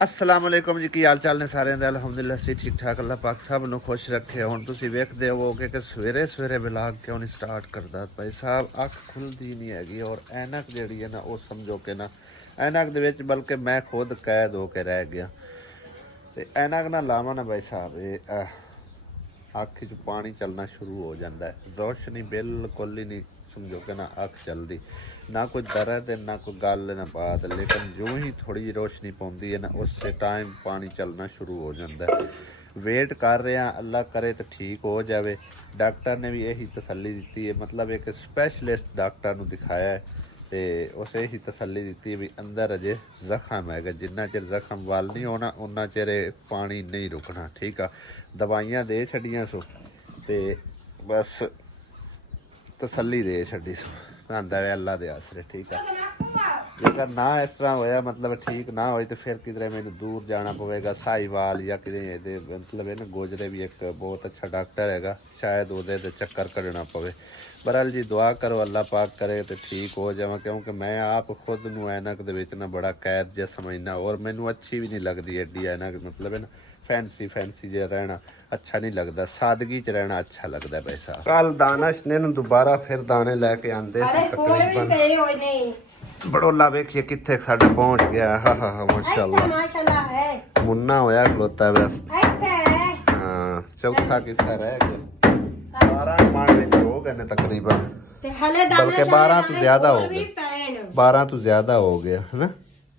अस्सलाम वालेकुम जी की हाल चाल ने सारे दे अलहमदुलिल्लाह से ठीक ठाक अल्लाह पाक सब ਨੂੰ खुश रखे। ਹੁਣ ਤੁਸੀਂ ਵੇਖਦੇ ਹੋਵੋਗੇ ਕਿ ਸਵੇਰੇ ਸਵੇਰੇ ਵਲੌਗ ਕਿਉਂ ਨਹੀਂ ਸਟਾਰਟ ਕਰਦਾ ਭਾਈ ਸਾਹਿਬ, ਅੱਖ ਖੁੱਲਦੀ ਨਹੀਂ ਹੈਗੀ ਔਰ ਐਨਕ ਜਿਹੜੀ ਹੈ ਨਾ ਉਹ ਸਮਝੋ ਕਿ ਨਾ ਐਨਕ ਦੇ ਵਿੱਚ ਬਲਕਿ ਮੈਂ ਖੁਦ ਕੈਦ ਹੋ ਕੇ ਰਹਿ ਗਿਆ। ਤੇ ਐਨਕ ਨਾ ਲਾਵਾਂ ਨਾ ਭਾਈ ਸਾਹਿਬ ਇਹ ਅੱਖ 'ਚ ਪਾਣੀ ਚੱਲਣਾ ਸ਼ੁਰੂ ਹੋ ਜਾਂਦਾ ਹੈ, ਰੋਸ਼ਨੀ ਬਿਲकुल ही नहीं समझो कि ना अख चलती, ना कोई दर्द है ना कोई गल ना बात, लेकिन जो ही थोड़ी जी रोशनी पौंदी है ना उस टाइम पानी चलना शुरू हो जाता है। वेट कर रहे हैं, अल्लाह करे तो ठीक हो जाए। डॉक्टर ने भी यही तसल्ली दी है, मतलब एक स्पैशलिस्ट डॉक्टर को दिखाया है तो उस यही तसल्ली दी है भी अंदर अजे जख्म है, जिन्ना चिर जख्म वाल नहीं होना उन्ना चिर पानी नहीं रुकना। ठीक है, दवाइयाँ दे छड़ियाँ सो तो बस तसल्ली दे छड़ी सो आंदा है अल्लाह दे आसरे। ठीक है, जेकर ना इस तरह होया मतलब ठीक ना हो तो फिर किधरे मैंने दूर जाना पवेगा, साहिवाल या कि मतलब है ना गोजरे भी एक बहुत अच्छा डॉक्टर हैगा, शायद वो चक्कर कढ़ना पवे। बहरहाल जी दुआ करो अल्लाह पाक करे तो ठीक हो जावा, क्योंकि मैं आप खुद नूं ऐनक दे विच ना बड़ा कैद जिहा समझना और मैनू अच्छी भी नहीं लगती एडी ऐनक, मतलब है ना फैंसी फैंसी जो रहना अच्छा नहीं लगता, सादगी च रहना अच्छा लगता है। पैसा कल दानश ने दोबारा फिर दाने लैके आंदे तकरीबन बड़ोला वेखिए कित्थे साडा पहुंच गया। हा हा हा माशाल्लाह मुन्ना होया खलोता बस। हाँ चौथा किस्सा रह गया, 12 माण विच हो गए ने तकरीबन, बल्कि 12 तो ज्यादा हो गए, 12 तो ज्यादा हो गया है ना।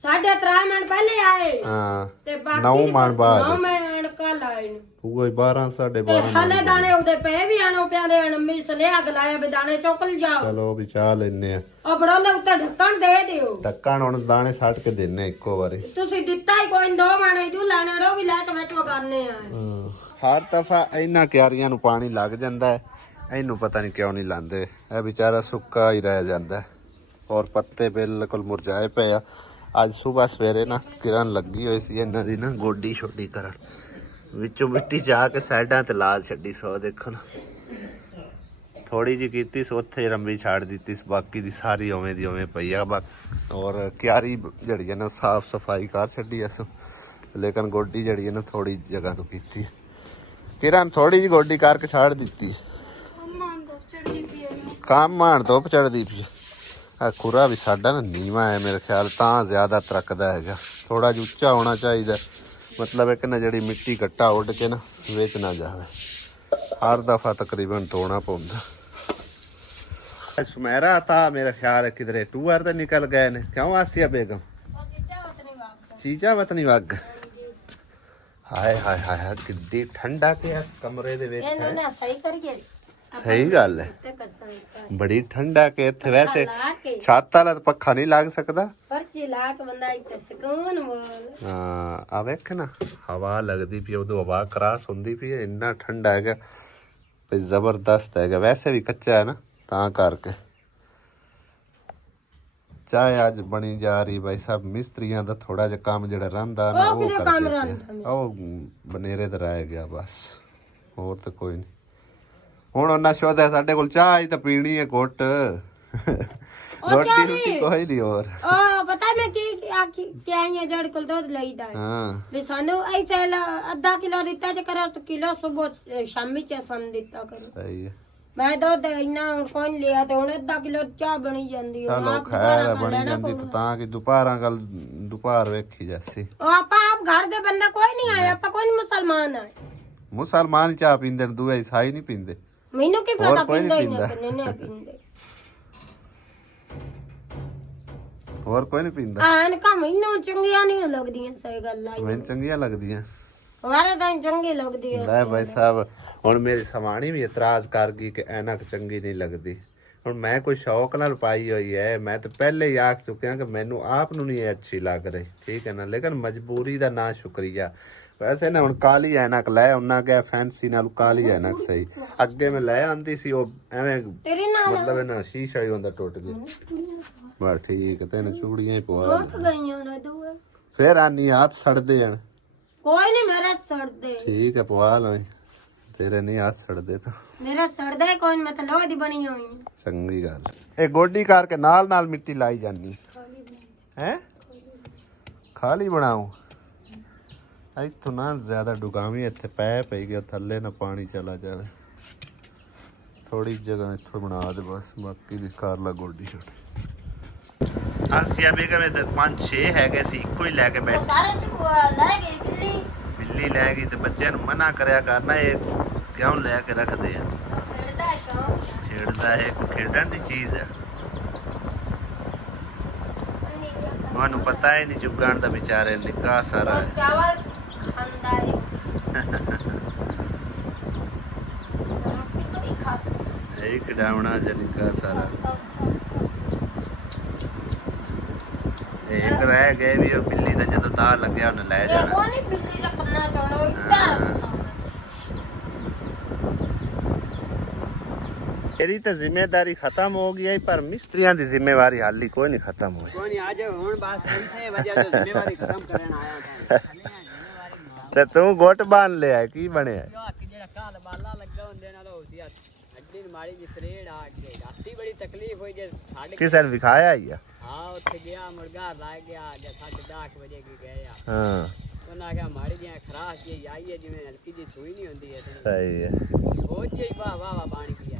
3.5 मन पहले आए हाँ ਤੇ ਬਾਕੀ 9 ਮਣ ਬਾਅਦ 9 ਮਣ ਕੱਲ ਆਏ ਨੇ ਉਹ 12 ਤੇ 12.5 ਹਲੇ ਦਾਣੇ ਉਹਦੇ ਪਏ ਵੀ ਆਣੋ ਪਿਆਲੇ ਅਣਮੀ ਸਨੇਹਾ ਗਲਾਇਆ ਵੀ ਦਾਣੇ ਚੁੱਕ ਲ ਜਾਓ। ਚਲੋ ਵੀ ਚਾਹ ਲੈਨੇ ਆ, ਉਹ ਬੜੋਲੇ ਉੱਤੇ ਢੱਕਣ ਦੇ ਦਿਓ, ਢੱਕਣ ਹੁਣ ਦਾਣੇ ਛੱਡ ਕੇ ਦੇਨੇ ਇੱਕੋ ਵਾਰੀ। ਤੁਸੀਂ ਦਿੱਤਾ ਹੀ ਕੋਈ 2 ਮਣ ਇਦੂ ਲੈਣੇ ਰੋ ਵੀ ਲੈ ਕੇ ਵਿੱਚ ਵਗਾਨੇ ਆ। ਹਰ ਦਫਾ ਇਹਨਾਂ ਕਿਆਰੀਆਂ ਨੂੰ ਪਾਣੀ ਲੱਗ ਜਾਂਦਾ ਹੈ, ਇਹਨੂੰ ਪਤਾ ਨਹੀਂ ਕਿਉਂ ਨਹੀਂ ਲਾਉਂਦੇ, ਇਹ ਵਿਚਾਰਾ ਸੁੱਕਾ ਹੀ ਰਹਿ ਜਾਂਦਾ ਔਰ ਪੱਤੇ ਬਿਲਕੁਲ ਮੁਰਝਾਏ ਪਏ ਆ। ਅੱਜ ਸਵੇਰ ਸਵੇਰੇ ਨਾ ਕਿਰਨ ਲੱਗੀ ਹੋਈ ਸੀ ਇਹਨਾਂ ਦੀ ਨਾ ਗੋਡੀ ਛੋਡੀ ਕਰਨ, ਵਿੱਚੋਂ ਮਿੱਟੀ ਜਾ ਕੇ ਸਾਈਡਾਂ ਤੇ ਲਾ ਛੱਡੀ ਸੋ ਦੇਖੋ ਨਾ, ਥੋੜੀ ਜਿਹੀ ਕੀਤੀ ਸੀ ਉੱਥੇ ਰੰਬੀ ਛੱਡ ਦਿੱਤੀ ਸੀ, ਬਾਕੀ ਦੀ ਸਾਰੀ ਉਵੇਂ ਦੀ ਉਵੇਂ ਪਈ ਆ। ਔਰ ਕਿਆਰੀ ਜਿਹੜੀ ਹੈ ਨਾ ਸਾਫ ਸਫਾਈ ਕਰ ਛੱਡੀ ਅਸ, ਲੇਕਿਨ ਗੋਡੀ ਜਿਹੜੀ ਹੈ ਨਾ ਥੋੜੀ ਜਗ੍ਹਾ ਤੋਂ ਕੀਤੀ। ਕਿਰਨ ਥੋੜੀ ਜਿਹੀ ਗੋਡੀ ਕਰਕੇ ਛੱਡ ਦਿੱਤੀ, ਕੰਮ ਆਣ ਧੁੱਪ ਚੜਦੀ ਪਈ। ਖੁਰਾ ਵੀ ਸਾਡਾ ਨਾ ਨੀਵਾਂ ਹੈ ਮੇਰੇ ਖਿਆਲ ਤਾਂ ਜ਼ਿਆਦਾ ਤਰਕਦਾ ਹੈਗਾ, ਥੋੜਾ ਜਿਹਾ ਉੱਚਾ ਹੋਣਾ ਚਾਹੀਦਾ, मतलब एक ना जी मिट्टी कट्टा उड़ के ना विच ना जाए, हर दफा तकरीबन धोना पौंदा। सुमेरा था मेरा ख्याल है किधरे टूर तो निकल गए ने, क्यों आसिया बेगम चीजा वतनी वग। हाय हाय हाय हाय किड्डी ठंडा के कमरे दे विच है, सही गल है, बड़ी ठंडा के इत्थे वैसे छत वाला पक्खा नहीं लग सकता, हाँ आ वेख ना हवा लगती पी उदो हवा क्रॉस होंदी पी, इन्ना ठंडा है जबरदस्त है, वैसे भी कच्चा है ना ता करके। चाहे अज बनी जा रही भाई साहब मिस्त्रियां दा थोड़ा जिहा काम जिहड़ा रहिंदा ना वो करदे, ओ बनेरे दा रह गया बस, होर तो कोई नहीं। ਹੁਣ ਉਹਨਾਂ ਸ਼ੁੱਧ ਹੈ ਸਾਡੇ ਕੋਲ, ਚਾਹ ਹੀ ਤਾਂ ਪੀਣੀ ਹੈ ਘੁੱਟ, ਰੋਟੀ ਰੋਟੀ ਕੋਈ ਨਹੀਂ ਹੋਰ। ਉਹ ਪਤਾ ਮੈਂ ਕੀ ਆਈਆਂ ਜੜ ਕੋਲ ਦੁੱਧ ਲਈਦਾ ਹਾਂ ਵੀ ਸਾਨੂੰ ਐਸੇ ਅੱਧਾ ਕਿਲੋ ਦਿੱਤਾ ਜੇ ਕਰੋ ਤਾਂ ਕਿਲੋ ਸਵੇਰ ਸ਼ਾਮੀ ਚ ਸਾਨੂੰ ਦਿੱਤਾ ਕਰੋ। ਸਹੀ ਹੈ, ਮੈਂ ਦੁੱਧ ਇੰਨਾ ਕੋਈ ਲਿਆ ਤੇ ਹੁਣ ਅੱਧਾ ਕਿਲੋ ਚਾਹ ਬਣੀ ਜਾਂਦੀ ਹੈ। ਚਲੋ ਖੈਰ ਬਣੀ ਜਾਂਦੀ ਤਾਂ ਕਿ ਦੁਪਹਿਰਾਂ ਗੱਲ ਦੁਪਹਿਰ ਵੇਖੀ ਜਾਸੀ। ਉਹ ਆਪਾਂ ਆਪ ਘਰ ਦੇ ਬੰਦੇ ਕੋਈ ਨਹੀਂ ਆਏ, ਆਪਾਂ ਕੋਈ ਮੁਸਲਮਾਨ ਆ, ਮੁਸਲਮਾਨ ਚਾਹ ਪੀਂਦੇ ਨੇ, ਦੂਏ ਈਸਾਈ ਨਹੀਂ ਪੀਂਦੇ। ਮੈਨੂੰ ਕੀ ਪਤਾ ਪੀਂਦਾ ਹੀ ਨਾ ਕਿੰਨੇ ਪੀਂਦੇ, ਹੋਰ ਕੋਈ ਨਹੀਂ ਪੀਂਦਾ। ਆਨ ਕਾ ਮੈਨੂੰ ਚੰਗੀਆਂ ਨਹੀਂ ਲੱਗਦੀਆਂ, ਸਹੀ ਗੱਲ ਆ, ਮੈਨੂੰ ਚੰਗੀਆਂ ਲੱਗਦੀਆਂ, ਵਾਰੇ ਤਾਂ ਚੰਗੀ ਲੱਗਦੀ ਹੈ। ਲੈ ਭਾਈ ਸਾਹਿਬ ਹੁਣ ਮੇਰੀ ਸਵਾਣੀ ਵੀ ਇਤਰਾਜ਼ ਕਰ ਗਈ ਕਿ ਐਨਕ ਚੰਗੀ ਨਹੀਂ ਲੱਗਦੀ। ਹੁਣ ਮੈਂ ਕੋਈ ਸ਼ੌਕ ਨਾਲ ਪਾਈ ਹੋਈ ਹੈ, ਮੈਂ ਤਾਂ ਪਹਿਲੇ ਹੀ ਆਖ ਚੁੱਕਿਆ ਕਿ ਮੈਨੂੰ ਆਪ ਨੂੰ ਨਹੀਂ ਇਹ ਅੱਛੀ ਲੱਗ ਰਹੀ, ਠੀਕ ਹੈ ਨਾ, ਲੇਕਿਨ ਮਜਬੂਰੀ ਦਾ ਨਾ ਸ਼ੁਕਰੀਆ। वैसे ना हम काली ऐनक लै उन्ना क्या फैंसी नाल काली ऐनक सही, अगे मैं लै आंदी सी वो एवें मतलब है ना शीशा ही होंदा टुट गया। बस ठीक तेन चूड़ियां ही पवा फिर आनी हाथ सड़दे हैं, कोई नहीं मेरा सड़दे, ठीक है पवा लो, तेरे नहीं हाथ सड़दे तो मेरा सड़दा कोई मतलब लोहे दी बनी हुई चंगी गल। ए गोडी करके नाल नाल मिट्टी लाई जानी है, खाली बनाऊं ਇੱਥੋਂ ਨਾ ਜ਼ਿਆਦਾ ਡੁਗਾਵੀਂ, ਇੱਥੇ ਪੈ ਪਈ ਗਿਆ ਥੱਲੇ ਨਾ ਪਾਣੀ ਚਲਾ ਜਾਵੇ। ਥੋੜੀ ਜਗ੍ਹਾ ਇੱਥੋਂ ਬਣਾ ਦੇ ਬਸ, ਬਾਕੀ ਦੀ ਕਰ ਲਾ ਗੋਡੀ ਛੋਟੀ। ਆਸੀਆ ਬੇਗਮ ਤੇ 5-6 ਹੈਗੇ ਸੀ, ਇੱਕੋ ਹੀ ਲੈ ਕੇ ਬੈਠੇ। ਸਾਰੇ ਲੈ ਗਏ ਬਿੱਲੀ। ਬਿੱਲੀ ਲੈ ਗਈ ਤੇ ਬੱਚਿਆਂ ਨੂੰ ਮਨਾ ਕਰਿਆ ਕਰਨਾ, ਇਹ ਕਿਉਂ ਲੈ ਕੇ ਰੱਖਦੇ ਆ। ਖੇਡਦਾ ਹੈ ਸ਼ੌਕ। ਖੇਡਦਾ ਹੈ, ਖੇਡਣ ਦੀ ਚੀਜ਼ ਹੈ। ਉਹਨੂੰ ਪਤਾ ਹੀ ਨਹੀਂ ਚੁੱਗਣ ਦਾ, ਵਿਚਾਰੇ ਨਿੱਕਾ ਸਾਰਾ ਹੈ। ਚਾਵਲ ਖਾਂਦਾ ਹੈ। ਬੜੀ ਖਾਸ ਇੱਕ ਡਾਵਣਾ ਜਿਹਾ ਨਿੱਕਾ ਸਾਰਾ। ਇੱਕ ਰਹਿ ਗਏ ਵੀ, ਉਹ ਬਿੱਲੀ ਦਾ ਜਦੋਂ ਤਾਰ ਲੱਗਿਆ ਉਹਨੇ ਲੈ ਜਾਣਾ। ਉਹ ਨਹੀਂ ਬਿੱਲੀ ਦਾ ਪੰਨਾ ਚਾਉਣਾ, ਉਹ ਪਿਆਰ। ਇਹਦੀ ਤਾਂ ਜ਼ਿੰਮੇਵਾਰੀ ਖਤਮ ਹੋ ਗਈ ਹੈ, ਪਰ ਮਿਸਤਰੀਆਂ ਦੀ ਜ਼ਿੰਮੇਵਾਰੀ ਹਾਲੀ ਕੋਈ ਨਹੀਂ ਖਤਮ ਹੋਈ। ਕੋਈ ਨਹੀਂ, ਅੱਜ ਹੁਣ ਬਸ ਇਸੇ ਵਜ੍ਹਾ ਤੋਂ ਜ਼ਿੰਮੇਵਾਰੀ ਖਤਮ ਕਰਨ ਆਇਆ ਤੇ ਤੂੰ ਗੁੱਟ ਬੰਨ ਲਿਆ, ਕੀ ਬਣਿਆ? ਜਿਹੜਾ ਕਾਲ ਬਾਲਾ ਲੱਗਾ ਹੁੰਦੇ ਨਾਲ ਹੋਦੀ ਅੱਡੀ ਮਾੜੀ ਜੀ ਤਰੇੜ ਆ ਕੇ ਰਾਤੀ ਬੜੀ ਤਕਲੀਫ ਹੋਈ ਜੇ ਸਾਡੇ ਕਿਸੇ ਨੇ ਵਿਖਾਇਆ ਹੀ ਆ? ਹਾਂ ਉੱਥੇ ਗਿਆ ਮੁਰਗਾ ਲਾ ਗਿਆ ਜਾਂ 10:30 ਵਜੇ ਗਏ ਆ। ਹਾਂ ਉਹਨਾਂ ਕਿਹਾ ਮਾੜੀ ਜੀ ਖਰਾਸ਼ ਜੀ ਆਈ ਹੈ, ਜਿਵੇਂ ਹਲਕੀ ਜੀ ਸੂਈ ਨਹੀਂ ਹੁੰਦੀ ਹੈ ਸਹੀ ਹੈ। ਹੋ ਜੀ ਵਾਹ ਵਾਹ ਪਾਣੀ ਪੀ ਆਈ।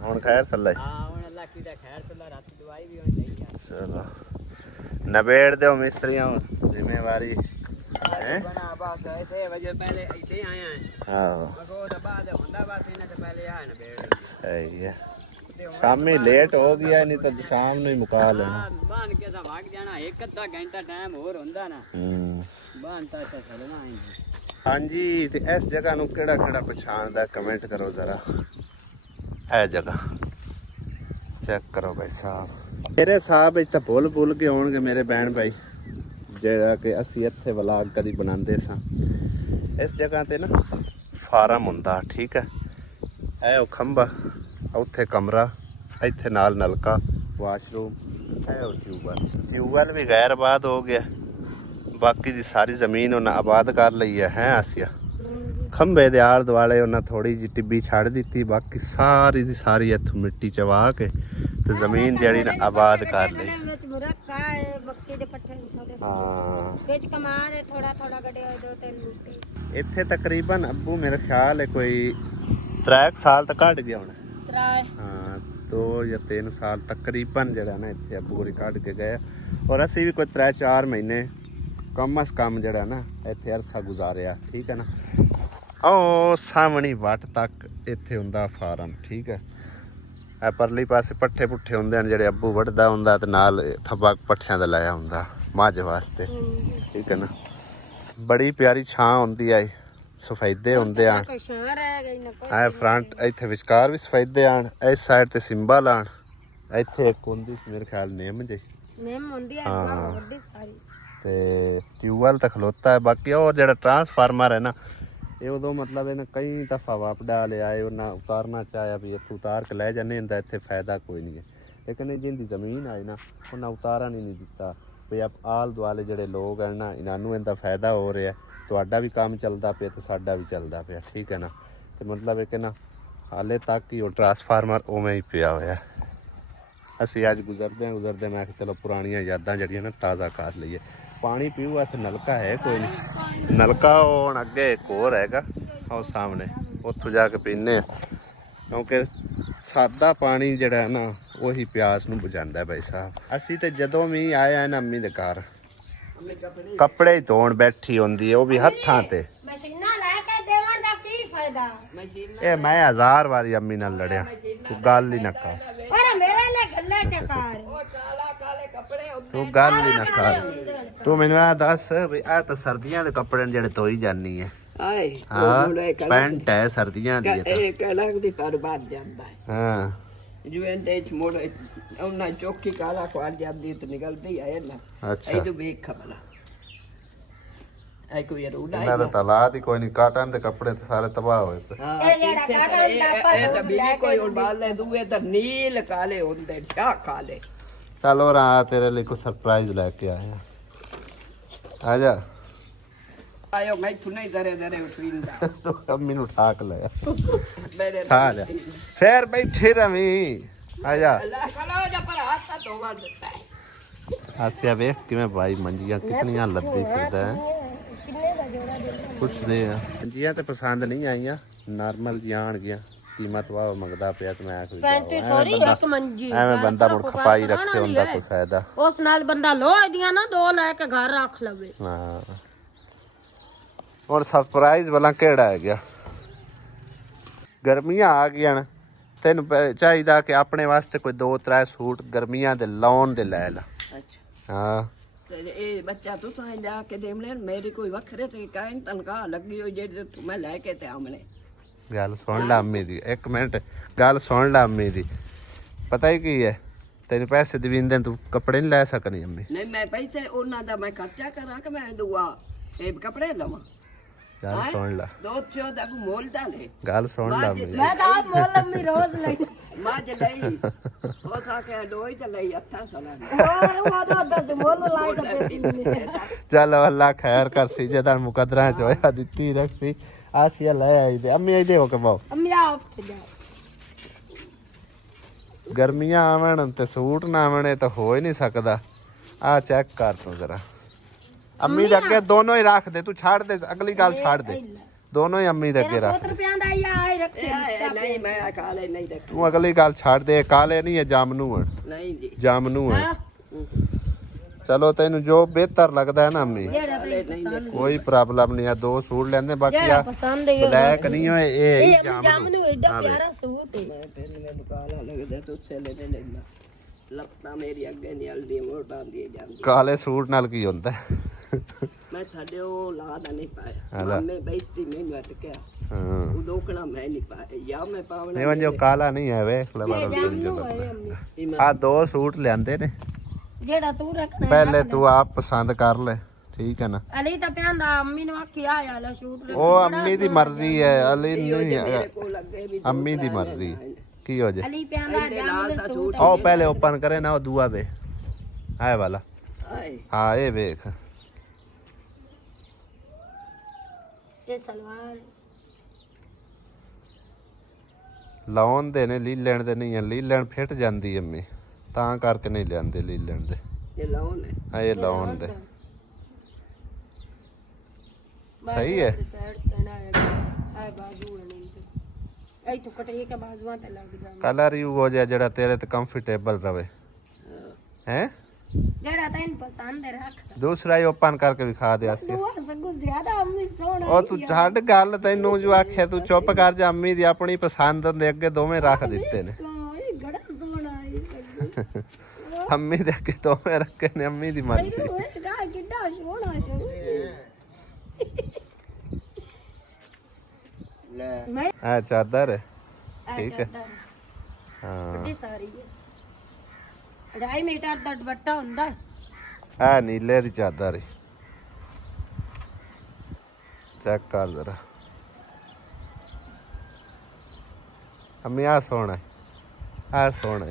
ਹੁਣ ਖੈਰ ਸੱਲਾ। ਹਾਂ ਹੁਣ ਅੱਲਾ ਕੀ ਦਾ ਖੈਰ ਸੱਲਾ, ਰਾਤੀ ਦਵਾਈ ਵੀ ਹੋਣੀ ਚਾਹੀਦੀ ਆ। ਚਲੋ ਨਵੇੜ ਦਿਓ ਮਿਸਤਰੀਆਂ ਜ਼ਿੰਮੇਵਾਰੀ ਹੈ। ਬਣਾ ਬਸ ਇਸੇ ਵਜ੍ਹਾ ਪਹਿਲੇ ਇੱਥੇ ਆਇਆ ਹਾਂ ਮਗੋ ਦਾ ਬਾਅਦ ਹੁੰਦਾ ਬਸ ਇਹਨਾਂ ਤੋਂ ਪਹਿਲੇ ਆਇਆ ਨਾ ਬੇੜ। ਸਹੀ ਹੈ। ਸ਼ਾਮੀ ਲੇਟ ਹੋ ਗਿਆ, ਨਹੀਂ ਤਾਂ ਸ਼ਾਮ ਨੂੰ ਹੀ ਮੁਕਾ ਲੈਣਾ। ਬਾਣ ਕੇ ਤਾਂ ਵਗ ਜਾਣਾ, ਇੱਕ ਅੱਧਾ ਘੰਟਾ ਟਾਈਮ ਹੋਰ ਹੁੰਦਾ ਨਾ। ਬਾਣ ਤਾਂ ਚੱਲਣਾ ਹੀ। ਹਾਂਜੀ, ਤੇ ਇਸ ਜਗ੍ਹਾ ਨੂੰ ਕਿਹੜਾ ਕਿਹੜਾ ਪਛਾਣਦਾ ਕਮੈਂਟ ਕਰੋ ਜ਼ਰਾ। ਇਹ ਜਗ੍ਹਾ ਚੈੱਕ ਕਰੋ ਭਾਈ ਸਾਹਿਬ। ਮੇਰੇ ਸਾਹਿਬ ਇਹ ਤਾਂ ਭੁੱਲ ਕੇ ਆਉਣਗੇ ਮੇਰੇ ਭੈਣ ਭਾਈ, ਜਿਹੜਾ ਕਿ ਅਸੀਂ ਇੱਥੇ ਵਲਾਗ ਕਦੀ ਬਣਾਉਂਦੇ ਸਾਂ। ਇਸ ਜਗ੍ਹਾ ਤੇ ਨਾ ਫਾਰਮ ਹੁੰਦਾ, ਠੀਕ ਹੈ। ਇਹ ਉਹ ਖੰਭਾ, ਉੱਥੇ ਕਮਰਾ, ਇੱਥੇ ਨਾਲ ਨਲਕਾ, ਵਾਸ਼ਰੂਮ, ਇਹ ਉਹ ਟਿਊਬਵੈਲ ਵੀ ਗੈਰ ਆਬਾਦ ਹੋ ਗਿਆ। ਬਾਕੀ ਦੀ ਸਾਰੀ ਜ਼ਮੀਨ ਉਹਨਾਂ ਆਬਾਦ ਕਰ ਲਈ ਹੈ ਆਸੀਆ। ਖੰਭੇ ਦੇ ਆਲੇ ਦੁਆਲੇ ਉਹਨਾਂ ਥੋੜੀ ਜਿਹੀ ਟਿੱਬੀ ਛੱਡ ਦਿੱਤੀ, ਬਾਕੀ ਸਾਰੀ ਦੀ ਸਾਰੀ ਇੱਥੋਂ ਮਿੱਟੀ ਚਵਾ ਕੇ ਤੇ ਜ਼ਮੀਨ ਜਿਹੜੀ ਨਾ ਆਬਾਦ ਕਰ ਲਈ। ਵਿੱਚ ਮੁਰੱਕਾ ਹੈ, ਬੱਕੇ ਦੇ ਪੱਠੇ ਥੋੜੇ ਹਾਂ ਵਿੱਚ ਕਮਾਨ ਹੈ, ਥੋੜਾ ਥੋੜਾ ਗੱਡੇ ਹੋਏ 2-3 ਬੂਟੇ। ਇੱਥੇ ਤਕਰੀਬਨ ਅੱਬੂ ਮੇਰੇ ਖਿਆਲ ਹੈ ਕੋਈ 3 ਸਾਲ ਤੱਕ ਕੱਢ ਗਿਆ ਹੁਣ। ਹਾਂ 2 ਜਾਂ 3 ਸਾਲ ਤਕਰੀਬਨ ਜਿਹੜਾ ਨਾ ਇੱਥੇ ਅੱਬੂ ਹੋਰੀ ਕੱਢ ਕੇ ਗਏ, ਔਰ ਅਸੀਂ ਵੀ ਕੋਈ 3-4 ਮਹੀਨੇ ਕਮ ਅਸ ਕਮ ਜਿਹੜਾ ਨਾ ਇੱਥੇ ਅਰਸਾ ਗੁਜ਼ਾਰਿਆ, ਠੀਕ ਹੈ ਨਾ। ਉਹ ਸਾਹਮਣੀ ਵੱਟ ਤੱਕ ਇੱਥੇ ਹੁੰਦਾ ਫਾਰਮ, ਠੀਕ ਹੈ। ਇਹ ਪਰਲੀ ਪਾਸੇ ਪੱਠੇ ਪੁੱਠੇ ਹੁੰਦੇ ਹਨ ਜਿਹੜੇ ਅੱਬੂ ਵੱਢਦਾ ਹੁੰਦਾ, ਤੇ ਨਾਲ ਥੱਬਾ ਪੱਠਿਆਂ ਦਾ ਲਾਇਆ ਹੁੰਦਾ ਮੱਝ ਵਾਸਤੇ, ਠੀਕ ਹੈ ਨਾ। ਬੜੀ ਪਿਆਰੀ ਛਾਂ ਹੁੰਦੀ ਹੈ, ਸਫੈਦੇ ਹੁੰਦੇ ਆ। ਇਹ ਫਰੰਟ ਇੱਥੇ ਵਿਚਕਾਰ ਵੀ ਸਫੈਦੇ ਆਣ, ਇਸ ਸਾਈਡ ਤੇ ਸਿੰਬਲ ਆਣ। ਇੱਥੇ ਇੱਕ ਹੁੰਦੀ ਸੀ ਮੇਰੇ ਖਿਆਲ ਨਿੰਮ ਹੁੰਦੀ ਹੈ ਵੱਡੀ ਸਾਰੀ, ਤੇ ਟਿਊਬਵੈਲ ਤਾਂ ਖਲੋਤਾ ਹੈ। ਬਾਕੀ ਉਹ ਜਿਹੜਾ ਟਰਾਂਸਫਾਰਮਰ ਹੈ ਨਾ, ਇਹ ਉਦੋਂ ਮਤਲਬ ਇਹਨੇ ਕਈ ਦਫਾ ਵਾਪਡਾ ਲਿਆ, ਉਹਨਾਂ ਉਤਾਰਨਾ ਚਾਹਿਆ ਵੀ ਇੱਥੇ ਉਤਾਰ ਕੇ ਲੈ ਜਾਂਦੇ ਹੁੰਦਾ, ਇੱਥੇ ਫਾਇਦਾ ਕੋਈ ਨਹੀਂ ਹੈ। ਲੇਕਿਨ ਜਿੰਦੀ ਜ਼ਮੀਨ ਆਈ ਨਾ, ਉਹਨਾਂ ਉਤਾਰਨ ਹੀ ਨਹੀਂ ਦਿੱਤਾ ਵੀ ਆਲ ਦੁਆਲੇ ਜਿਹੜੇ ਲੋਕ ਹਨ ਨਾ, ਇਹਨਾਂ ਨੂੰ ਇਹਦਾ ਫਾਇਦਾ ਹੋ ਰਿਹਾ। ਤੁਹਾਡਾ ਵੀ ਕੰਮ ਚੱਲਦਾ ਪਿਆ ਤੇ ਸਾਡਾ ਵੀ ਚੱਲਦਾ ਪਿਆ, ਠੀਕ ਹੈ ਨਾ। ਤੇ ਮਤਲਬ ਇਹ ਕਿ ਨਾ ਹਾਲੇ ਤੱਕ ਹੀ ਉਹ ਟਰਾਂਸਫਾਰਮਰ ਉਵੇਂ ਹੀ ਪਿਆ ਹੋਇਆ। ਅਸੀਂ ਅੱਜ ਗੁਜ਼ਰਦੇ ਮੈਂ ਕਿਹਾ ਚਲੋ ਪੁਰਾਣੀਆਂ ਯਾਦਾਂ ਜਿਹੜੀਆਂ ਨਾ ਤਾਜ਼ਾ ਕਰ ਲਈਏ। ਪਾਣੀ ਪੀਓ, ਇੱਥੇ ਨਲਕਾ ਹੈ ਕੋਈ ਨਹੀਂ। ਨਲਕਾ ਉਹ ਹੁਣ ਅੱਗੇ ਇੱਕ ਹੋਰ ਹੈਗਾ, ਉਹ ਸਾਹਮਣੇ, ਉੱਥੋਂ ਜਾ ਕੇ ਪੀਂਦੇ ਆ, ਕਿਉਂਕਿ ਸਾਦਾ ਪਾਣੀ ਜਿਹੜਾ ਨਾ ਉਹੀ ਪਿਆਸ ਨੂੰ ਬੁਝਾਉਂਦਾ ਭਾਈ ਸਾਹਿਬ। ਅਸੀਂ ਤੇ ਜਦੋਂ ਵੀ ਆਏ ਆ ਨਾ ਅੰਮੀ ਦੇ ਘਰ, ਕੱਪੜੇ ਹੀ ਧੋਣ ਬੈਠੀ ਹੁੰਦੀ ਹੈ, ਉਹ ਵੀ ਹੱਥਾਂ ਤੇ। ਮਸ਼ੀਨਾਂ ਲੈ ਕੇ ਦੇਵਣ ਦਾ ਕੀ ਫਾਇਦਾ? ਇਹ ਮੈਂ 1000 ਵਾਰੀ ਅੰਮੀ ਨਾਲ ਲੜਿਆ, ਤੂੰ ਗੱਲ ਹੀ ਨਾ ਕਰ। ਅਰੇ ਮੇਰੇ ਲਈ ਗੱਲਾਂ ਚਕਾਰ, ਤੂੰ ਗੱਲ ਹੀ ਨਾ ਕਰ। ਤੂੰ ਮੈਨੂੰ ਆ ਦੱਸ ਵੀ ਆ ਤਾਂ ਸਰਦੀਆਂ ਦੇ ਕੱਪੜੇ ਨੇ ਜਿਹੜੇ ਧੋਈ ਜਾਨੀ ਹੈ। ਹਾਂ ਪੈਂਟ ਹੈ ਸਰਦੀਆਂ ਦੀ, ਇਹ ਕਲਰ ਦੀ ਪਰ ਬਾਤ ਜਾਂਦਾ ਹੈ। ਹਾਂ ਜਿਵੇਂ ਦੇ ਚ ਮੋੜ ਉਹਨਾਂ ਚੌਕੀ ਕਾਲਾ ਖਵਾਰ ਜਾਂਦੀ ਤੇ ਨਿਕਲਦੀ ਹੈ ਨਾ। ਅੱਛਾ ਇਹ ਤੋਂ ਵੇਖ ਖਬਲਾ ਐ ਕੋਈ ਰੂੜਾ ਇਹਨਾਂ ਦਾ ਤਲਾਦ ਹੀ ਕੋਈ ਨਹੀਂ, ਕਾਟਨ ਦੇ ਕੱਪੜੇ ਤੇ ਸਾਰੇ ਤਬਾਹ ਹੋਏ ਪਏ। ਇਹ ਜਿਹੜਾ ਕਾਟਨ ਦਾ ਇਹ ਤਾਂ ਬਿਜਲੀ ਕੋਈ ਉਡਾਲ ਲੈ ਦੂਏ ਤਾਂ ਨੀਲ ਕਾਲੇ ਹੁੰਦੇ, ਸ਼ਾਹ ਕਾਲੇ। ਚਲੋ ਰਾ ਤੇਰੇ ਲਈ ਕੋਈ ਸਰਪ੍ਰਾਈਜ਼ ਲੈ ਕੇ ਆਇਆ, ਆ ਜਾ। ਆਇਓ ਮੈਂ ਤੂੰ ਨਹੀਂ ਦਰੇ ਉਠਿੰਦਾ ਤੂੰ ਅੰਮੀ ਨੂੰ ਠਾਕ ਲਿਆ, ਮੇਰੇ ਠਾ ਲਿਆ, ਫੇਰ ਬੈਠੇ ਰਵੀ, ਆ ਜਾ। ਅੱਲਾ ਕਲਾ ਜਾ ਪਰ ਹੱਥ ਧੋਵਾ ਦਿੱਤਾ ਹੈ। ਆਸਿਆ ਵੇਖ ਕਿਵੇਂ ਭਾਈ ਮੰਜੀਆਂ ਕਿਤਨੀਆਂ ਲੱਦੀ ਫਿਰਦਾ ਹੈ। ਪੁੱਛਦੇ ਆ ਜੀਆਂ ਤੇ ਪਸੰਦ ਨਹੀਂ ਆਈਆਂ ਨਾਰਮਲ ਜੀਆਂ ਆਣਗੀਆਂ ਕੀਮਤ ਵਾਹ ਮੰਗਦਾ ਪਿਆ ਤੇ ਮੈਂ ਆਖੀ 3500 ਇੱਕ ਮੰਜੀ ਐਵੇਂ ਬੰਦਾ ਮੁੜ ਖਪਾਈ ਰੱਖੇ ਹੁੰਦਾ ਕੋਈ ਫਾਇਦਾ ਉਸ ਨਾਲ ਬੰਦਾ ਲੋਹ ਦੀਆਂ ਨਾ 2 ਲੈ ਕੇ ਘਰ ਰੱਖ ਲਵੇ ਹਾਂ ਹੁਣ ਸਰਪ੍ਰਾਈਜ਼ ਵਾਲਾ ਕਿਹੜਾ ਹੈ ਗਿਆ ਗਰਮੀਆਂ ਆ ਗਈਆਂ ਨੇ ਤੈਨੂੰ ਚਾਹੀਦਾ ਕਿ ਆਪਣੇ ਵਾਸਤੇ ਕੋਈ 2-3 ਸੂਟ ਗਰਮੀਆਂ ਦੇ ਲਾਉਣ ਦੇ ਲੈ ਲਾ ਅੱਛਾ ਹਾਂ ਤੇ ਇਹ ਬੱਚਾ ਤੂੰ ਤਾਂ ਜਾ ਕੇ ਦੇਮ ਲੈ ਮੇਰੀ ਕੋਈ ਵੱਖਰੇ ਤੇ ਕਾਇਨ ਤਨਖਾਹ ਲੱਗੀ ਹੋਈ ਜਿਹੜੇ ਤੂੰ ਮੈਂ ਲੈ ਕੇ ਤੇ ਆਮਲੇ ਗੱਲ ਸੁਣ ਲੈ ਅੰਮੀ ਦੀ ਇੱਕ ਮਿੰਟ ਗੱਲ ਸੁਣ ਲੈ ਅੰਮੀ ਦੀ ਪਤਾ ਹੀ ਕੀ ਹੈ ਤੈਨੂੰ ਪੈਸੇ ਦੇਵਿੰਦੇ ਤੂੰ ਕੱਪੜੇ ਨਹੀਂ ਲੈ ਸਕਣੀ ਅੰਮੀ ਨਹੀਂ ਮੈਂ ਪੈਸੇ ਉਹਨਾਂ ਦਾ ਮੈਂ ਖਰਚਾ ਕਰਾਂ ਕਿ ਮੈਂ ਦੁਆ ਇਹ ਕੱਪੜੇ ਲਵਾਂ ਗੱਲ ਸੁਣ ਲੈ ਦੋ ਥਿਓ ਦਾ ਕੋ ਮੋਲ ਦਾ ਲੈ ਗੱਲ ਸੁਣ ਲੈ ਅੰਮੀ ਮੈਂ ਤਾਂ ਆਪ ਮੁੱਲ ਅੰਮੀ ਰੋਜ਼ ਲਈ ਮੱਝ ਲਈ ਉਹ ਖਾ ਕੇ ਡੋਈ ਤੇ ਲਈ ਅੱਥਾ ਸਲਾ ਉਹ ਤਾਂ ਦੱਸ ਮੁੱਲ ਲਾਈ ਤਾਂ ਪੇਟੀ ਚੱਲ ਅੱਲਾ ਖੈਰ ਕਰ ਸੀ ਜੇ ਤਾਂ ਮੁਕਦਰਾਂ ਚ ਹੋਇਆ ਦਿੱਤੀ ਰੱਖੀ ਆਸੀਆ ਲੈ ਆਈ ਤੇ ਅੰਮੀ ਆਈ ਦੇ ਹੋ ਕੇ ਬਾਓ ਅੰਮੀ ਆਪ ਤੇ ਜਾ ਗਰਮੀਆਂ ਆਵਣ ਤੇ ਸੂਟ ਨਾ ਆਵਣੇ ਤਾਂ ਹੋ ਹੀ ਨਹੀਂ ਸਕਦਾ ਆ ਚੈੱਕ ਕਰ ਤੂੰ ਜਰਾ ਅੰਮੀ ਦੇ ਅੱਗੇ ਦੋਨੋਂ ਹੀ ਰੱਖ ਦੇ ਤੂੰ ਛੱਡ ਦੇ ਅਗਲੀ ਗੱਲ ਛੱਡ ਦੇ ਦੋਨੋਂ ਹੀ ਅੰਮੀ ਦੇ ਅੱਗੇ ਰੱਖ 4 ਰੁਪਿਆਂ ਦਾ ਆਈ ਰੱਖੇ ਨਹੀਂ ਮੈਂ ਖਾ ਲੈ ਨਹੀਂ ਦੇਖ ਤੂੰ ਅਗਲੀ ਗੱਲ ਛੱਡ ਦੇ ਕਾਲੇ ਨਹੀਂ ਹੈ ਜਾਮਨੂ ਹੈ ਨਹੀਂ ਜੀ ਜਾਮਨੂ ਹੈ ਚਲੋ ਤੈਨੂੰ ਜੋ ਬਿਹਤਰ ਲੱਗਦਾ ਹੈ ਨਾ ਅੰਮੀ ਜਿਹੜਾ ਤੈਨੂੰ ਕੋਈ ਪ੍ਰੋਬਲਮ ਨਹੀਂ ਆ 2 ਸੂਟ ਲੈਂਦੇ ਬਾਕੀ ਆ ਜਿਹੜਾ ਪਸੰਦ ਹੈ ਬਲੈਕ ਨਹੀਂ ਹੋਏ ਇਹ ਇਹ ਜਾਮਨੂ ਐਡਾ ਪਿਆਰਾ ਸੂਟ ਹੈ ਮੈਂ ਫਿਰ ਮੈਨੂੰ ਕਾਲਾ ਲੱਗਦਾ ਤੂੰ ਛੇਲੇ ਦੇ ਲੈਣਾ ਲੱਤਾਂ ਮੇਰੀ ਅੱਗੇ ਨਹੀਂ ਹਲਦੀ ਮੋਟਾਂ ਦੀ ਜਾਂਦੀ ਕਾਲੇ ਸੂਟ ਨਾਲ ਕੀ ਹੁੰਦਾ ਮੈਂ ਤੁਹਾਡੇ ਉਹ ਲਾਦਾ ਨਹੀਂ ਪਾਇਆ ਮਾਮੇ ਬੈਠੀ ਮੈਨੂੰ ਅਟਕਿਆ ਹਾਂ ਉਹ ਦੋਕਣਾ ਮੈਂ ਨਹੀਂ ਪਾਇਆ ਜਾਂ ਮੈਂ ਪਾਵਣਾ ਨਹੀਂ ਵੰਜੋ ਕਾਲਾ ਨਹੀਂ ਹੈ ਵੇਖ ਲੈ ਜਾਮਨੂ ਹੈ ਅੰਮੀ ਆ 2 ਸੂਟ ਲਿਆਂਦੇ ਨੇ ਜਿਹੜਾ ਤੂੰ ਰੱਖਣਾ ਪਹਿਲੇ ਤੂੰ ਆਪ ਪਸੰਦ ਕਰ ਲੈ ਠੀਕ ਹੈ ਨਾ ਅਲੀ ਤਾਂ ਪਿਆਂਦਾ ਅੰਮੀ ਨੂੰ ਆਖਿਆ ਆ ਲੈ ਸ਼ੂਟ ਉਹ ਅੰਮੀ ਦੀ ਮਰਜ਼ੀ ਹੈ ਅਲੀ ਨਹੀਂ ਮੇਰੇ ਕੋਲ ਅੱਗੇ ਵੀ ਅੰਮੀ ਦੀ ਮਰਜ਼ੀ ਕੀ ਹੋ ਜੇ ਅਲੀ ਪਿਆਂਦਾ ਜਾਮਨੂ ਸੂਟ ਉਹ ਪਹਿਲੇ ਓਪਨ ਕਰੇ ਨਾ ਉਹ ਦੂਆ ਵੇ ਆਏ ਵਾਲਾ ਆਏ ਹਾਂ ਇਹ ਵੇਖ ਇਹ ਸਲਵਾਰ ਲਾਉਣ ਦੇ ਨੇ ਲੀ ਲੈਣ ਦੇ ਨਹੀਂ ਲੀ ਲੈਣ ਫਿੱਟ ਜਾਂਦੀ ਅੰਮੀ ਤਾਂ ਕਰਕੇ ਨਹੀਂ ਲਿਆਂਦੇ ਲੀ ਲੈਣ ਦੇ ਇਹ ਲਾਉਣ ਹੈ ਆ ਇਹ ਲਾਉਣ ਦੇ ਸਹੀ ਹੈ ਸਾਈਡ ਪੈਣਾ ਹੈ ਆਏ ਬਾਜੂ ਨਹੀਂ ਤੇ ਇਹ ਤੋਂ ਕਟੇ ਕੇ ਬਾਜੂਆਂ ਤੇ ਲੱਗ ਜਾ ਕਲਰ ਯੂ ਹੋ ਜਾ ਜਿਹੜਾ ਤੇਰੇ ਤੇ ਕੰਫਰਟੇਬਲ ਰਵੇ ਹੈ ਜਿਹੜਾ ਤੈਨੂੰ ਪਸੰਦ ਹੈ ਰੱਖ ਦੂਸਰਾ ਹੀ ਓਪਨ ਕਰਕੇ ਵਿਖਾ ਦੇ ਆਸੀ ਤੂੰ ਸਗੋਂ ਜ਼ਿਆਦਾ ਅੰਮੀ ਸੋਹਣਾ ਉਹ ਤੂੰ ਛੱਡ ਗੱਲ ਤੈਨੂੰ ਜੋ ਆਖਿਆ ਤੂੰ ਚੁੱਪ ਕਰ ਜਾ ਅੰਮੀ ਦੀ ਆਪਣੀ ਪਸੰਦ ਦੇ ਅੱਗੇ ਦੋਵੇਂ ਰੱਖ ਦਿੱਤੇ ਨੇ ਇਹ ਗੜਾ ਸੋਹਣਾ ਹੈ ਅੰਮੀ ਦੇ ਅੱਗੇ ਦੋਵੇਂ ਰੱਖੇ ਨੇ ਅੰਮੀ ਦੀ ਮਰਜ਼ੀ ਇਹ ਗਾ ਕਿੱਡਾ ਸੋਹਣਾ ਹੈ ਲੈ ਮੈਂ ਆ ਚਾਦਰ ਹੈ ਠੀਕ ਹੈ ਹਾਂ ਵੱਡੀ ਸਾਰੀ ਹੈ 2.5 ਮੀਟਰ ਦਾ ਦੁਪੱਟਾ ਹੁੰਦਾ ਹੈ ਆ ਨੀਲੇ ਦੀ ਚਾਦਰ ਹੈ ਚੈੱਕ ਕਰ ਜ਼ਰਾ ਅੰਮੀ ਆ ਸੋਹਣਾ ਆ ਸੋਹਣਾ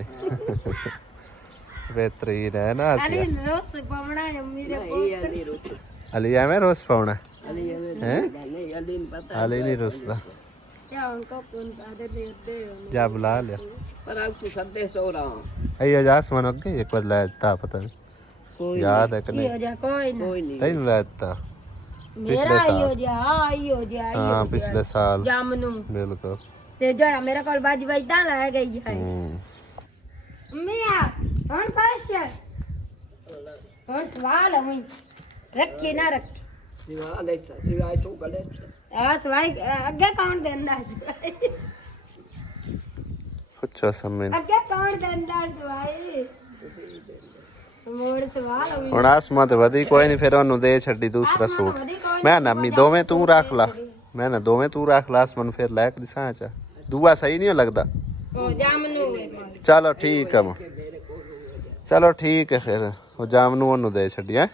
ਬਿਹਤਰੀਨ ਹੈ ਨਾ ਅਲੀ ਰੋਸ ਪਾਉਣਾ ਹੈ ਮੇਰੇ ਇਹ ਅਲੀ ਰੁੱਤ ਅਲੀ ਐਵੇਂ ਰੋਸ ਪਾਉਣਾ ਅਲੀ ਐਵੇਂ ਹੈ ਨਹੀਂ ਅਲੀ ਨੂੰ ਪਤਾ ਅਲੀ ਨਹੀਂ ਰੁਸਦਾ ਕਿਆ ਉਨਕੋ ਕੌਣ ਸਾਦੇ ਦੇ ਜਾ ਬੁਲਾ ਲਿਆ ਪਰ ਆਪ ਤੂੰ ਸੱਦੇ ਸੋਰਾ ਅਈਓ ਜਾ ਸਮਾਨ ਅੱਗੇ ਇੱਕ ਵਾਰ ਲੈ ਦਿੱਤਾ ਪਤਾ ਨਹੀਂ ਕੋਈ ਯਾਦ ਹੈ ਕਿ ਕੀ ਹੋ ਨਹੀਂ ਜਾ ਕੋਈ ਨਾ ਕੋਈ ਨਹੀਂ ਤੈਨੂੰ ਲੈ ਦਿੱਤਾ ਮੇਰਾ ਆਈਓ ਜਾ ਆਈਓ ਜਾ ਹਾਂ ਪਿਛਲੇ ਸਾਲ ਜਾਮਨੂ ਬਿਲਕੁਲ ਤੇ ਜਿਹੜਾ ਮੇਰੇ ਕੋਲ ਬਾਜ ਵਜਦਾ ਲੈ ਗਈ ਹੈ ਹੂੰ ਮੀਆਂ ਹੁਣ ਪਾਸ ਹੁਣ ਸਵਾਲ ਹੈ ਰੱਖੀ ਨਾ ਰੱਖੀ ਸਿਵਾ ਲੈ ਸਿਵਾ ਤੂੰ ਗਲੇ ਆ ਸਵਾਈ ਅੱਗੇ ਕੌਣ ਦਿੰਦਾ ਸਵਾਈ ਪੁੱਛੋ ਸਮੇਂ ਅੱਗੇ ਕੌਣ ਦਿੰਦਾ ਸਵਾਈ ਮੋੜ ਸਵਾਲ ਹੋਈ ਹੁਣ ਆਸਮਾ ਤੇ ਵਧੀ ਕੋਈ ਨਹੀਂ ਫਿਰ ਉਹਨੂੰ ਦੇ ਛੱਡੀ ਦੂਸਰਾ ਸੂਟ ਮੈਂ ਨਾ ਮੀ ਦੋਵੇਂ ਤੂੰ ਰੱਖ ਲਾ ਮੈਂ ਨਾ ਦੋਵੇਂ ਤੂੰ ਰੱਖ ਲਾ ਆਸਮਾ ਨੂੰ ਫਿਰ ਲੈ ਕੇ ਦਿਸਾਂ ਚਾ ਦੂਆ ਸਹੀ ਨਹੀਂ ਲੱਗਦਾ ਉਹ ਜਾਮਨੂ ਚਲੋ ਠੀਕ ਹੈ ਚਲੋ ਠੀਕ ਹੈ ਫਿਰ ਉਹ ਜਾਮ ਨੂੰ ਉਹਨੂੰ ਦੇ ਛੱਡੀ ਹੈ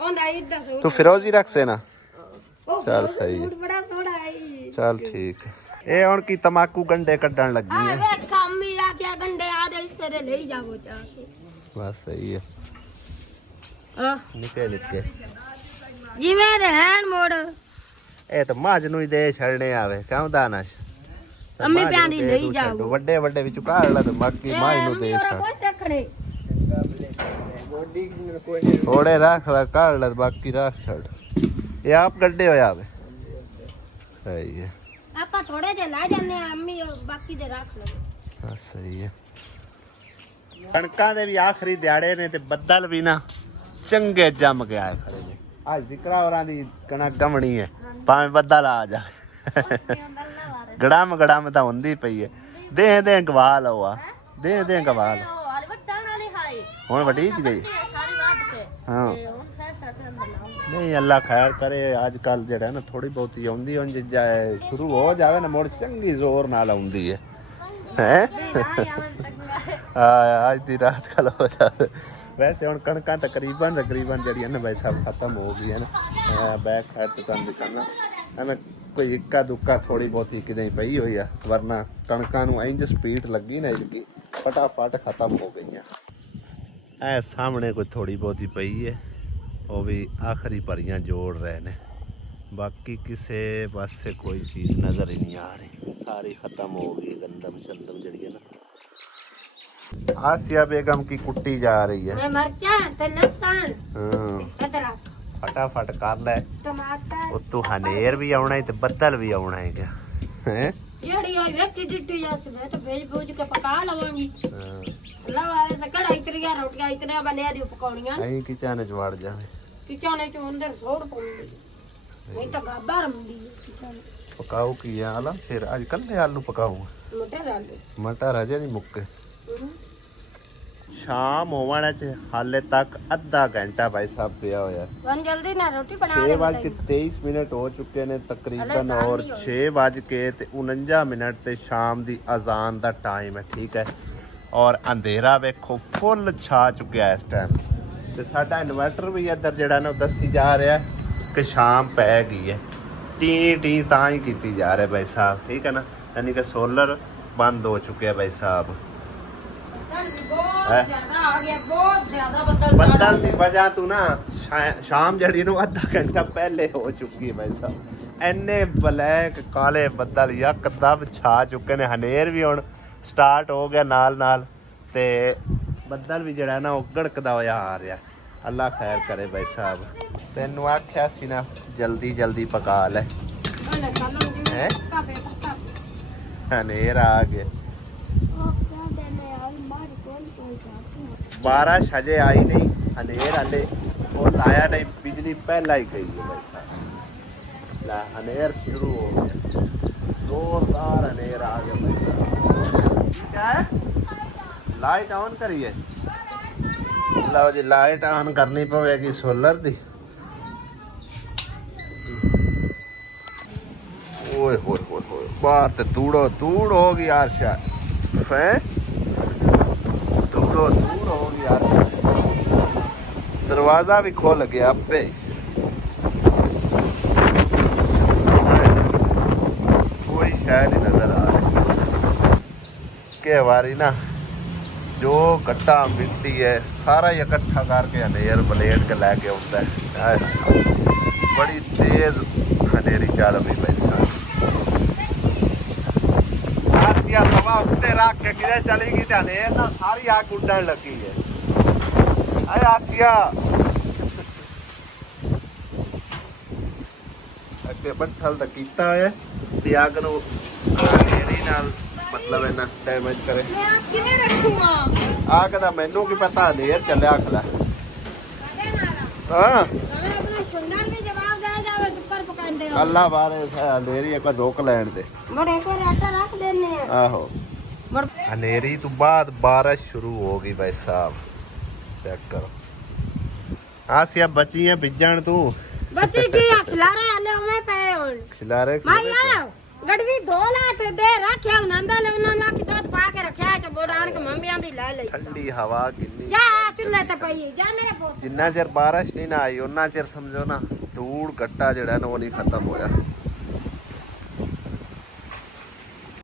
ਉਹਦਾ ਇੱਦਾਂ ਸੂਟ ਤੂੰ ਫਿਰੋਜ਼ੀ ਰੱਖ ਸੇ ਨਾ ਉਹ ਚੱਲ ਸਹੀ ਸੂਟ ਬੜਾ ਸੋਹਣਾ ਹੈ ਚੱਲ ਠੀਕ ਹੈ ਇਹ ਹੁਣ ਕੀ ਤਮਾਕੂ ਗੰਡੇ ਕੱਢਣ ਲੱਗੀ ਆ ਹੈ ਵੇਖ ਅੰਮੀ ਆ ਕੇ ਗੰਡੇ ਆ ਦੇ ਇਸਰੇ ਲਈ ਜਾਵੋ ਚਾਹ ਕੇ ਬਸ ਸਹੀ ਹੈ ਆ ਨਿੱਕੇ ਨਿੱਕੇ ਜਿਵੇਂ ਰਹਿਣ ਮੋੜ ਇਹ ਤਾਂ ਮਾਜ ਨੂੰ ਹੀ ਦੇ ਛੜਨੇ ਆਵੇ ਕਿਉਂ ਦਾਨਸ਼ ਅੰਮੀ ਪਿਆਂਦੀ ਲਈ ਜਾਵੋ ਵੱਡੇ ਵੱਡੇ ਵਿੱਚ ਕਾੜ ਲੈ ਤੇ ਬਾਕੀ ਮਾਜ ਨੂੰ ਦੇ ਛੜ ਕੋਈ ਰੱਖਣੇ ਗੋਡੀ ਕੋਈ ਥੋੜੇ ਰੱਖ ਲੈ ਕਾੜ ਲੈ ਤੇ ਬਾਕੀ ਰੱਖ ਛੜ ਇਹ ਆਪ ਗੱਡੇ ਹੋਇਆ ਵੇ ਸਹੀ ਹੈ ਆਪਾਂ ਥੋੜੇ ਜਿਹੇ ਲੈ ਜਾਂਦੇ ਆ ਅੰਮੀ ਬਾਕੀ ਦੇ ਰੱਖ ਲਓ ਹਾਂ ਸਹੀ ਹੈ ਕਣਕਾਂ ਦੇ ਵੀ ਆਖਰੀ ਦਿਹਾੜੇ ਨੇ ਤੇ ਬੱਦਲ ਵੀ ਨਾ ਚੰਗੇ ਜੰਮ ਕੇ ਆਏ ਖੜੇ ਨੇ ਅੱਜ ਜ਼ਿਕਰਾ ਹੋਰਾਂ ਦੀ ਕਣਕ ਗਮਣੀ ਹੈ ਭਾਵੇਂ ਬੱਦਲ ਆ ਜਾ ਗੜਮ ਤਾਂ ਹੁੰਦੀ ਪਈ ਹੈ ਦੇ ਗਵਾ ਲਓ ਆ ਦੇ ਗਵਾ ਲਓ ਹੁਣ ਵੱਡੀ ਚ ਗਈ ਹਾਂ ਨਹੀਂ ਅੱਲਾ ਖੈਰ ਕਰੇ ਅੱਜ ਕੱਲ ਜਿਹੜਾ ਨਾ ਥੋੜੀ ਬਹੁਤੀ ਆਉਂਦੀ ਹੁਣ ਜੇ ਸ਼ੁਰੂ ਹੋ ਜਾਵੇ ਨਾ ਮੁੜ ਚੰਗੀ ਜ਼ੋਰ ਨਾਲ ਆਉਂਦੀ ਹੈ ਹੈ ਅੱਜ ਦੀ ਰਾਤ ਕੱਲ ਹੋ ਜਾਵੇ ਵੈਸੇ ਹੁਣ ਕਣਕਾਂ ਤਕਰੀਬਨ ਜਿਹੜੀਆਂ ਨਾ ਵੈਸਾ ਖਤਮ ਹੋ ਗਈਆਂ ਨਾ ਬੈਕ ਸਾਈਡ ਤੇ ਤੁਹਾਨੂੰ ਦਿਖਾਣਾ ਐਵੇਂ ਕੋਈ ਇੱਕਾ ਦੁੱਕਾ ਥੋੜੀ ਬਹੁਤੀ ਕਿਤੇ ਪਈ ਹੋਈ ਆ ਵਰਨਾ ਕਣਕਾਂ ਨੂੰ ਇੰਜ ਸਪੀਡ ਲੱਗੀ ਨਾ ਇਸकी ਫਟਾਫਟ ਖਤਮ ਹੋ ਗਈਆਂ ਐ ਸਾਹਮਣੇ ਕੋਈ ਥੋੜੀ ਬਹੁਤੀ ਪਈ ਹੈ ਉਹ ਵੀ ਆਖਰੀ ਭਰੀਆਂ ਜੋੜ ਰਹੇ ਨੇ ਬਾਕੀ ਕਿਸੇ ਪਾਸੇ ਕੋਈ ਚੀਜ਼ ਨਜ਼ਰ ਹੀ ਨਹੀਂ ਆ ਰਹੀ ਸਾਰੀ ਖਤਮ ਹੋ गई गंदम शंदम जड़ी है ना आसिया बेगम की कुट्टी जा रही है मैं मिर्चा ते लहसुन हाँ अदरक फटाफट कर ले टमाटर उत्तू हनेर भी आना है ते बदल भी आना है क्या हैं जेड़ी होई वेटी डिट्टी जास मैं तो भेज भूज के पका लवांगी हां अल्लाह वाले से कढ़ाई तरिया रोटियां इतने बलिया दी पकाउणियां आई किचन च वड़ जावे किचन च अंदर छोड़ पाऊंगी नहीं तो गाबा रमदी किचन पकाओ की आला फिर आज कल आलू पकाऊंगा मटर आलू मटर अजे नहीं मुक्के शाम होवण च हाले तक आधा घंटा भाई साहब पिया होया वन जल्दी ना रोटी बना 6:23 हो चुके ने तकरीबन और 6:49 ते शाम दी अजान दा टाइम है ठीक है और अंधेरा वेखो फुल छा चुकिया इस टाइम ते साडा इन्वर्टर भी इधर जेड़ा ना दसी जा रहा है कि शाम पै गई है टी तां ही कीती जा रहा है भाई साहब ठीक है ना यानी कि सोलर बंद हो चुके हैं भाई साहब बदल की वजह तो ना शाम जड़ी नु आधा घंटा पहले हो चुकी है भाई साहब इन्ने ब्लैक काले बदल यकदम छा चुके ने हनेर भी हुण स्टार्ट हो गया नाल ते बदल भी जड़ा ना गड़कदा होया आ रहा अल्लाह खैर करे भाई साहब तेनू आख्या सी ना जल्दी पका ले हैं हनेर आ गए बारिश हजे आई नहीं हनेर हले और आया नहीं बिजली पहला ही गई है भाई साहब ला हनेर शुरू हो गया जोरदार हनेर आ गया भाई साहब क्या है लाइट ऑन करिए लो जी लाइट ऑन करनी पवेगी सोलर दी ओए होए होए होए बाहर ते तूड़ हो गई यार शायद है तूड़ हो गई यार दरवाजा भी खोल गया पे कोई शायद ही नजर आ रही के बारी ना जो कट्टा मिट्टी है सारा इकट्ठा करके हनेर ब्लेड के लेके आता है बड़ी तेज हनेरी चल रही भाई साहब आसिया हवा उत्ते रख के किधर चलेगी तो हनेर ना सारी आग उड़न लगी है अरे आसिया अगे बठल तो कीता है ते अग नु हनेरी नाल मतलब है ना डैमेज करे किने रखूंगा आग दा मैनू की पता हनेर चलिया खला हां अपने सुंदर भी जवाब दे जावे ऊपर पकांदे हो अल्लाह बारे हनेरी एक रोक लैन दे बड़े को आटा रख देने हैं आहो हनेरी तो बाद बारिश शुरू हो गई भाई साहब चेक करो आसिया बची है बिजन तू बच्ची की खिलारे आले मैं पे हुन खिलारे माया गड़वी धोला ते दे रखया नंदा ले उना ना की दूध पा के रखया च बोरान के मम्मियां दी ले ले ठंडी हवा किन्नी जा चुल्ले ते पई जा मेरे पोत जिन्ना चਿਰ बारिश नहीं ना आई उन्ना चਿਰ समझो ना धूड़ गट्टा जड़ा ना वो नहीं खत्म होया